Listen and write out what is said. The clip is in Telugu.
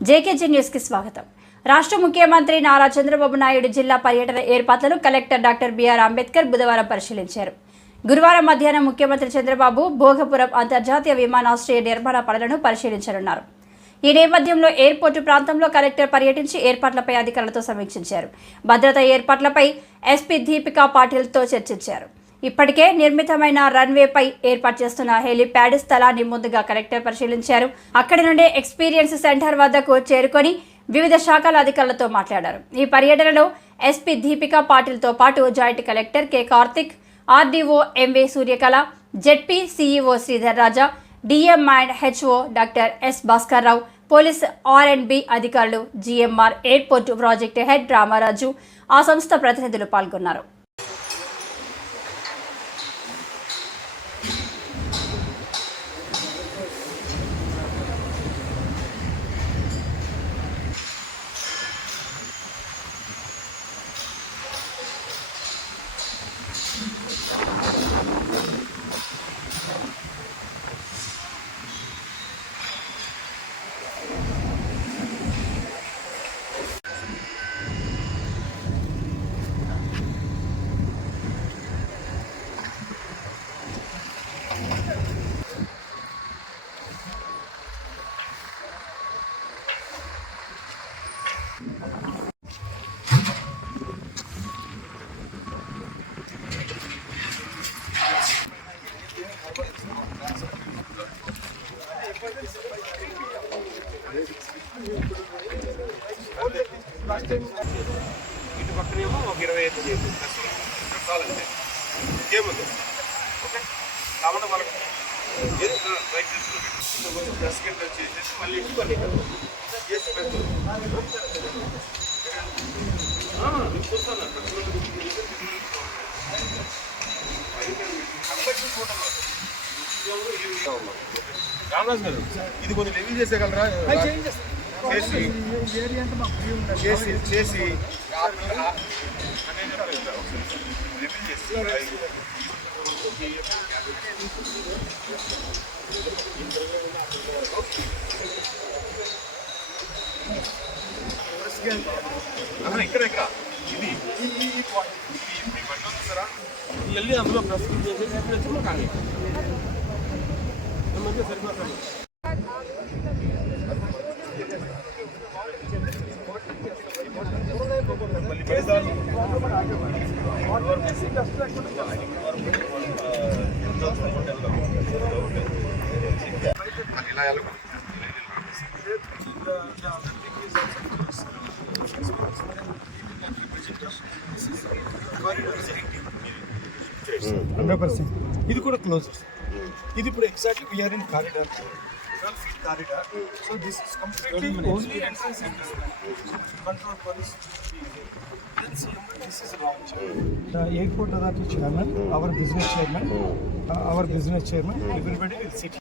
జేకేజీ న్యూస్కి స్వాగతం. రాష్ట్ర ముఖ్యమంత్రి నారా చంద్రబాబు నాయుడు జిల్లా పర్యటన ఏర్పాట్లను కలెక్టర్ డాక్టర్ బిఆర్ అంబేద్కర్ బుధవారం పరిశీలించారు. గురువారం మధ్యాహ్నం ముఖ్యమంత్రి చంద్రబాబు భోగపురం అంతర్జాతీయ విమానాశ్రయ నిర్మాణ పనులను పరిశీలించనున్నారు. ఈ నేపథ్యంలో ఎయిర్పోర్టు ప్రాంతంలో కలెక్టర్ పర్యటించి ఏర్పాట్లపై అధికారులతో సమీక్షించారు. భద్రతా ఏర్పాట్లపై ఎస్పీ దీపికా పాటిల్తో చర్చించారు. ఇప్పటికే నిర్మితమైన రన్వేపై ఏర్పాటు చేస్తున్న హెలీప్యాడ్ స్థలాన్ని ముందుగా కలెక్టర్ పరిశీలించారు. అక్కడి నుండి ఎక్స్పీరియన్స్ సెంటర్ వద్దకు చేరుకొని వివిధ శాఖల అధికారులతో మాట్లాడారు. ఈ పర్యటనలో ఎస్పీ దీపికా పాటిల్తో పాటు joint collector K Karthik RDO ఎంవే Suryakala ZP CEO Sridhar Raja DM and HO doctor S Bhaskar Rao police R and B అధికారులు GMR airport project head Ramaraju ఆ సంస్థ ప్రతినిధులు పాల్గొన్నారు. ఇటు పక్కనేమో ఒక ఇరవై ఐదు చేసి చాలండి ఇంకేముంది ఓకే కాబట్టి మనకు ప్రెస్ కింద వచ్చేసి మళ్ళీ ఇక్కడ. చేసి చూస్తాను. రామరాజు గారు ఇది కొంచెం రివ్యూ చేసేయగలరా? చేసి చేసి చేసి రివ్యూ చేసి ఇక్కడ ఇక్కడ ఇది ఈ పాయింట్ ఇది బండి ఉంది సారా వెళ్ళి అందులో ప్రస్తుతం చేసేసి ఎప్పుడు కానీ మధ్య సరిపోతుంది మళ్ళీ బయలుదేరు. మళ్ళీ. హండ్రెడ్ పర్సెంట్ ఇది కూడా క్లోజ్ ఇది ఇప్పుడు exactly we are in corridor So this is completely only entrance completely control entrance control police This is launch. The airport authority chairman, our business chairman, uh, our business chairman, everybody will sit.